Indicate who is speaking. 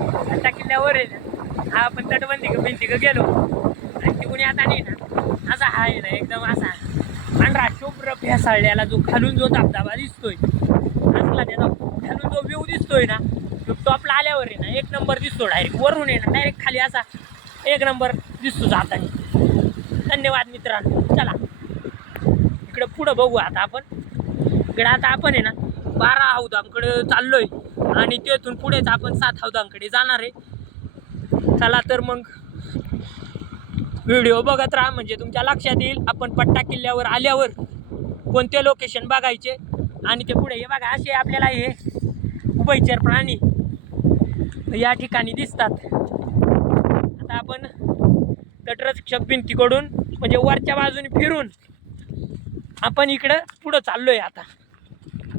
Speaker 1: आता किल्ल्यावर आहे ना हा आपण तटबंदी भिंती गेलो. आणि तिकडून आता नाही ना असा हा आहे ना एकदम असा. पांढरा शुभ्र फेसाळल्याला जो खालून जो धबधबा दिसतोय असला त्याचा खालून जो व्ह्यू दिसतोय ना तो टॉपला आल्यावर आहे ना एक नंबर दिसतो डायरेक्ट वरून आहे ना डायरेक्ट खाली असा एक नंबर दिसतो जाताना. धन्यवाद मित्रांनो. चला. इकडं पुढं बघू आता आपण. इकडं आता आपण आहे ना बारा हौदांकडे चाललोय. आणि तेथून पुढेच आपण सात हौदांकडे जाणार आहे. चला तर मग व्हिडिओ बघत राहा म्हणजे तुमच्या लक्षात येईल. आपण पट्टा किल्ल्यावर आल्यावर कोणते लोकेशन बघायचे? आणि ते पुढे हे बघा असे आपल्याला हे उभयचर प्राणी या ठिकाणी दिसतात. आता आपण तटरक्षक भिंतीकडून म्हणजे वरच्या बाजूने फिरून आपण इकडं पुढं चाललोय आता.